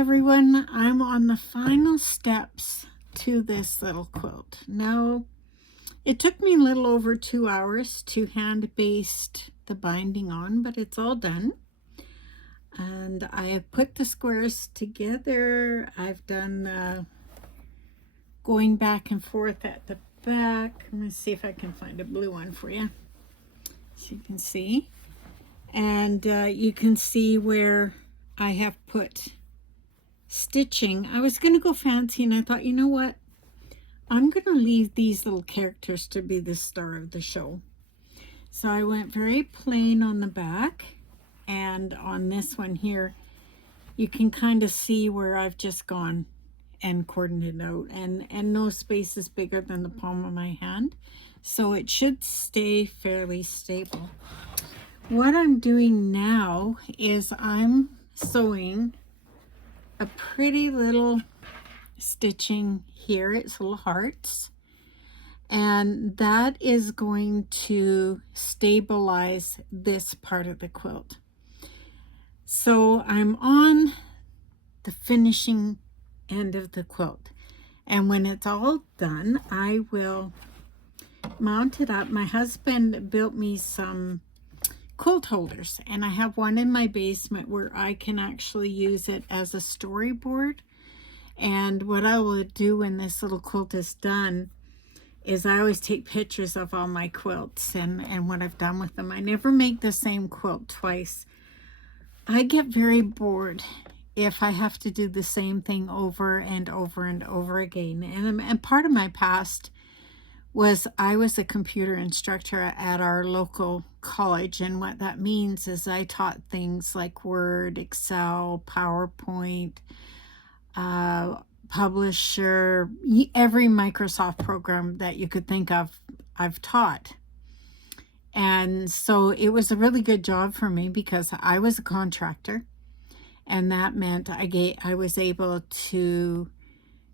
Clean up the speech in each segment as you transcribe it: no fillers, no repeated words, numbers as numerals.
everyone, I'm on the final steps to this little quilt. Now, it took me a little over 2 hours to hand baste the binding on, but it's all done. And I have put the squares together. I've done going back and forth at the back. I'm going to see if I can find a blue one for you, so you can see. And you can see where I have put stitching. I was going to go fancy, and I thought, you know what? I'm going to leave these little characters to be the star of the show. So I went very plain on the back, and on this one here, you can kind of see where I've just gone and cordoned it out, and no space is bigger than the palm of my hand, so it should stay fairly stable. What I'm doing now is I'm sewing a pretty little stitching here. It's little hearts, and that is going to stabilize this part of the quilt. So I'm on the finishing end of the quilt, and when it's all done, I will mount it up. My husband built me some quilt holders, and I have one in my basement where I can actually use it as a storyboard. And what I will do when this little quilt is done is I always take pictures of all my quilts and what I've done with them. I never make the same quilt twice. I get very bored if I have to do the same thing over and over and over again. And part of my past was I was a computer instructor at our local college, and what that means is I taught things like Word, Excel, PowerPoint, Publisher, every Microsoft program that you could think of, I've taught. And so it was a really good job for me because I was a contractor, and that meant I was able to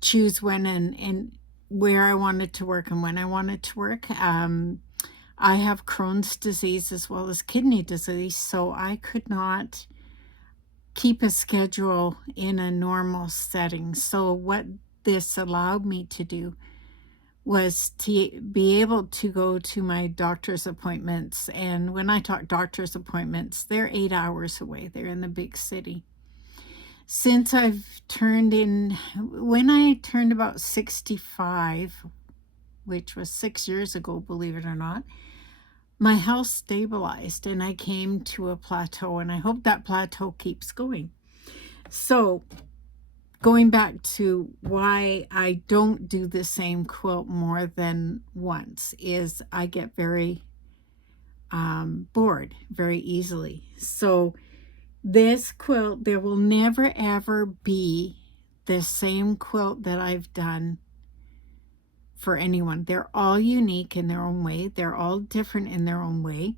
choose when and where I wanted to work and when I wanted to work. I have Crohn's disease as well as kidney disease, so I could not keep a schedule in a normal setting. So what this allowed me to do was to be able to go to my doctor's appointments. And when I talk doctor's appointments, they're 8 hours away. They're in the big city. Since when I turned about 65, which was 6 years ago, believe it or not, my health stabilized and I came to a plateau, and I hope that plateau keeps going. So going back to why I don't do the same quilt more than once is I get very bored very easily. So this quilt, there will never ever be the same quilt that I've done for anyone. They're all unique in their own way. They're all different in their own way.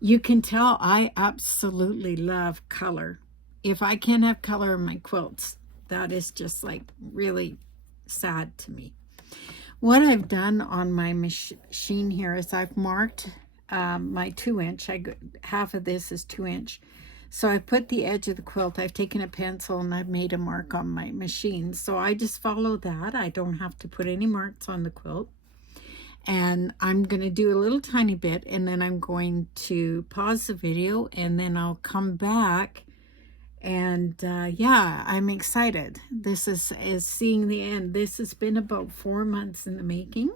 You can tell I absolutely love color. If I can't have color in my quilts, that is just like really sad to me. What I've done on my machine here is I've marked my 2-inch. Half of this is 2-inch. So I put the edge of the quilt, I've taken a pencil and I've made a mark on my machine. So I just follow that. I don't have to put any marks on the quilt. And I'm going to do a little tiny bit, and then I'm going to pause the video, and then I'll come back. And yeah, I'm excited. This is seeing the end. This has been about 4 months in the making.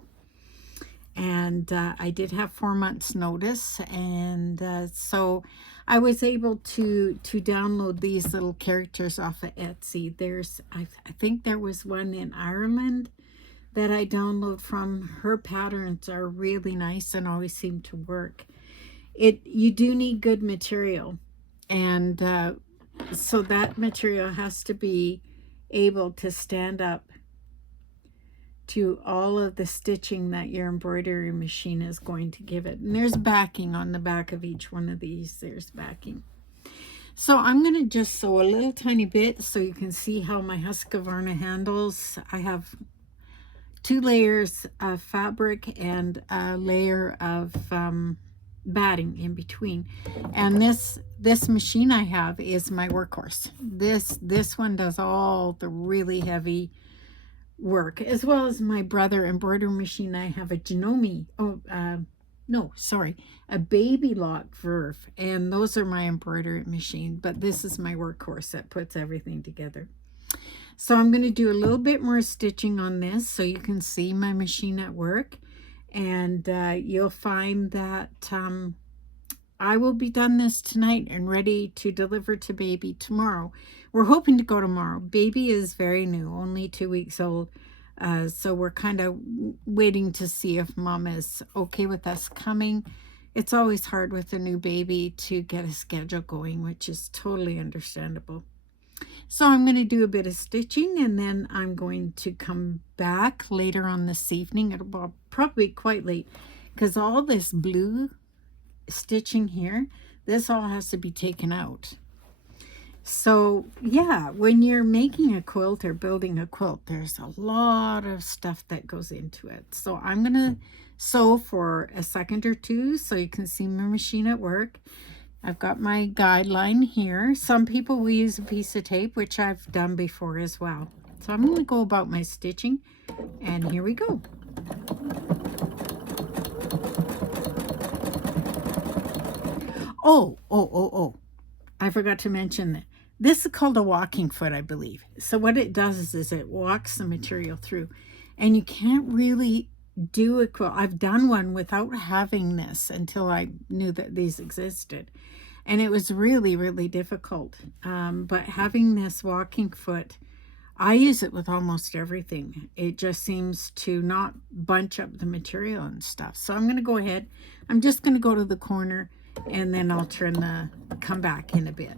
And I did have 4 months notice, and so I was able to download these little characters off of Etsy. I think there was one in Ireland that I download from. Her patterns are really nice and always seem to work. You do need good material, and so that material has to be able to stand up to all of the stitching that your embroidery machine is going to give it. And there's backing on the back of each one of these. There's backing. So I'm going to just sew a little tiny bit so you can see how my Husqvarna handles. I have 2 layers of fabric and a layer of batting in between. And this this machine I have is my workhorse. This one does all the really heavy work, as well as my brother embroidery machine. I have a Janome, no, sorry, a Baby Lock Verve, and those are my embroidery machine, but this is my workhorse that puts everything together. So I'm going to do a little bit more stitching on this so you can see my machine at work, and you'll find that I will be done this tonight and ready to deliver to baby tomorrow. We're hoping to go tomorrow. Baby is very new, only 2 weeks old. So we're kind of waiting to see if mom is okay with us coming. It's always hard with a new baby to get a schedule going, which is totally understandable. So I'm going to do a bit of stitching, and then I'm going to come back later on this evening. It'll probably be quite late because all this blue stitching here, this all has to be taken out. So yeah, when you're making a quilt or building a quilt, there's a lot of stuff that goes into it. So I'm gonna sew for a second or two so you can see my machine at work. I've got my guideline here. Some people will use a piece of tape, which I've done before as well. So I'm going to go about my stitching, and here we go. Oh, I forgot to mention that this is called a walking foot, I believe. So what it does is it walks the material through, and you can't really do a quilt. I've done one without having this until I knew that these existed, and it was really, really difficult. But having this walking foot, I use it with almost everything. It just seems to not bunch up the material and stuff. So I'm going to go ahead. I'm just going to go to the corner, and then I'll come back in a bit.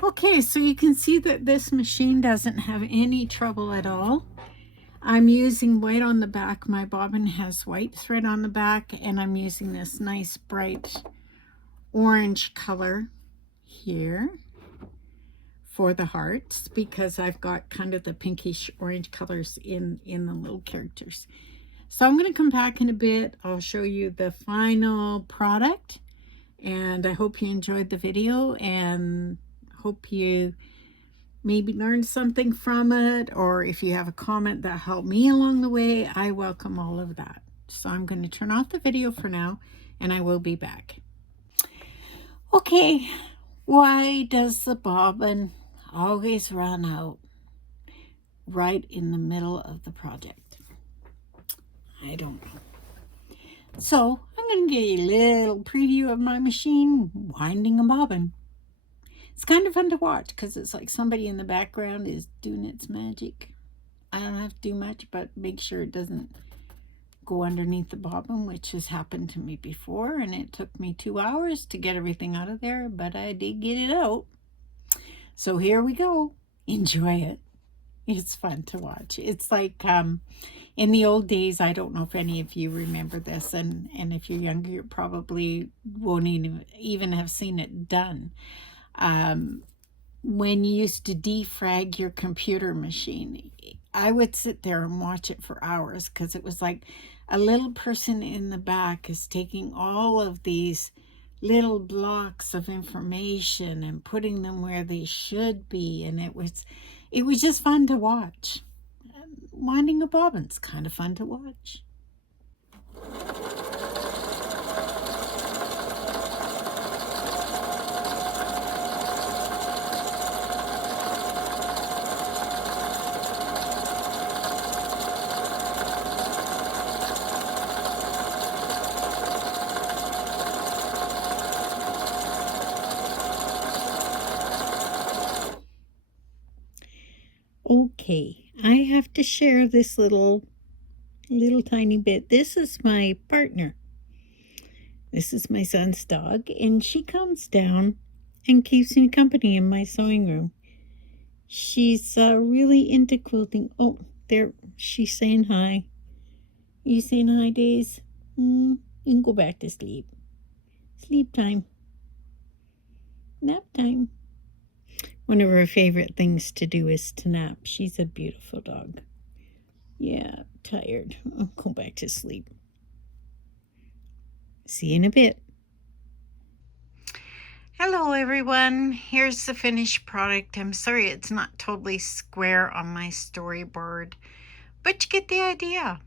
Okay, so you can see that this machine doesn't have any trouble at all. I'm using white on the back. My bobbin has white thread on the back, and I'm using this nice bright orange color here for the hearts, because I've got kind of the pinkish orange colors in the little characters. So I'm going to come back in a bit. I'll show you the final product, and I hope you enjoyed the video, and hope you maybe learned something from it, or if you have a comment that helped me along the way, I welcome all of that. So I'm going to turn off the video for now, and I will be back. Okay, why does the bobbin always run out right in the middle of the project? I don't know. So I'm going to give you a little preview of my machine winding a bobbin. It's kind of fun to watch because it's like somebody in the background is doing its magic. I don't have to do much but make sure it doesn't go underneath the bobbin, which has happened to me before, and it took me 2 hours to get everything out of there, but I did get it out. So here we go. Enjoy it. It's fun to watch. It's like in the old days, I don't know if any of you remember this, and if you're younger, you probably won't even have seen it done. When you used to defrag your computer machine, I would sit there and watch it for hours because it was like a little person in the back is taking all of these little blocks of information and putting them where they should be, and it was just fun to watch. Winding a bobbin's kind of fun to watch. Okay, I have to share this little tiny bit. This is my partner. This is my son's dog, and she comes down and keeps me company in my sewing room. She's really into quilting. Oh, there, she's saying hi. You saying hi, Days? You can go back to sleep. Sleep time. Nap time. One of her favorite things to do is to nap. She's a beautiful dog. Yeah, tired. I'll go back to sleep. See you in a bit. Hello everyone, here's the finished product. I'm sorry it's not totally square on my storyboard, but you get the idea.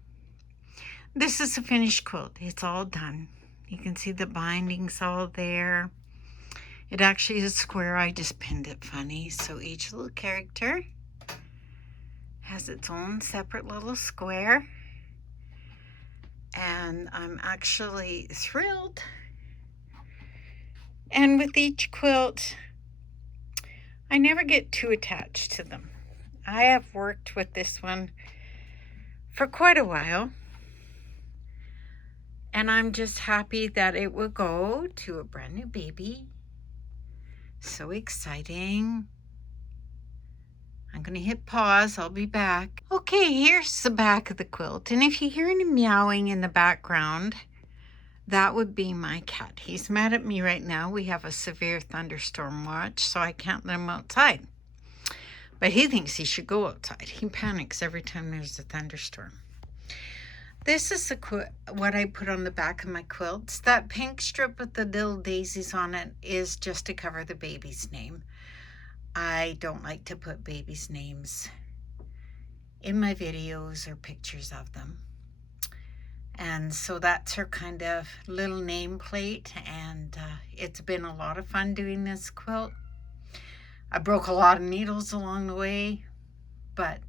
This is a finished quilt. It's all done. You can see the bindings all there. It actually is square. I just pinned it funny. So each little character has its own separate little square. And I'm actually thrilled. And with each quilt, I never get too attached to them. I have worked with this one for quite a while. And I'm just happy that it will go to a brand new baby. So exciting. I'm going to hit pause. I'll be back. Okay, here's the back of the quilt. And if you hear any meowing in the background, that would be my cat. He's mad at me right now. We have a severe thunderstorm watch, so I can't let him outside. But he thinks he should go outside. He panics every time there's a thunderstorm. This is what I put on the back of my quilts. That pink strip with the little daisies on it is just to cover the baby's name. I don't like to put babies' names in my videos or pictures of them. And so that's her kind of little nameplate, and it's been a lot of fun doing this quilt. I broke a lot of needles along the way, but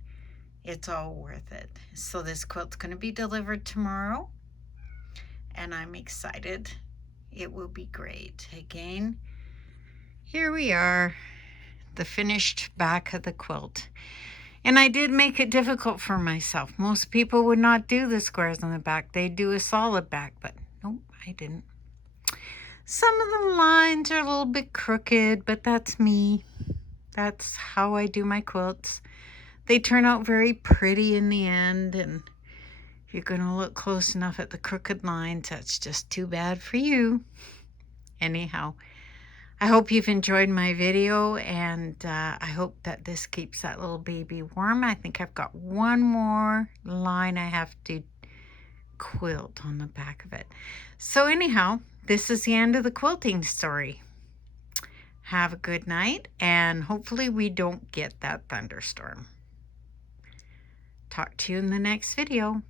it's all worth it. So this quilt's going to be delivered tomorrow, and I'm excited. It will be great. Again, here we are, the finished back of the quilt. And I did make it difficult for myself. Most people would not do the squares on the back. They do a solid back, but nope, I didn't. Some of the lines are a little bit crooked, but that's me. That's how I do my quilts. They turn out very pretty in the end, and if you're going to look close enough at the crooked lines, that's just too bad for you. Anyhow, I hope you've enjoyed my video, and I hope that this keeps that little baby warm. I think I've got one more line I have to quilt on the back of it. So anyhow, this is the end of the quilting story. Have a good night, and hopefully we don't get that thunderstorm. Talk to you in the next video.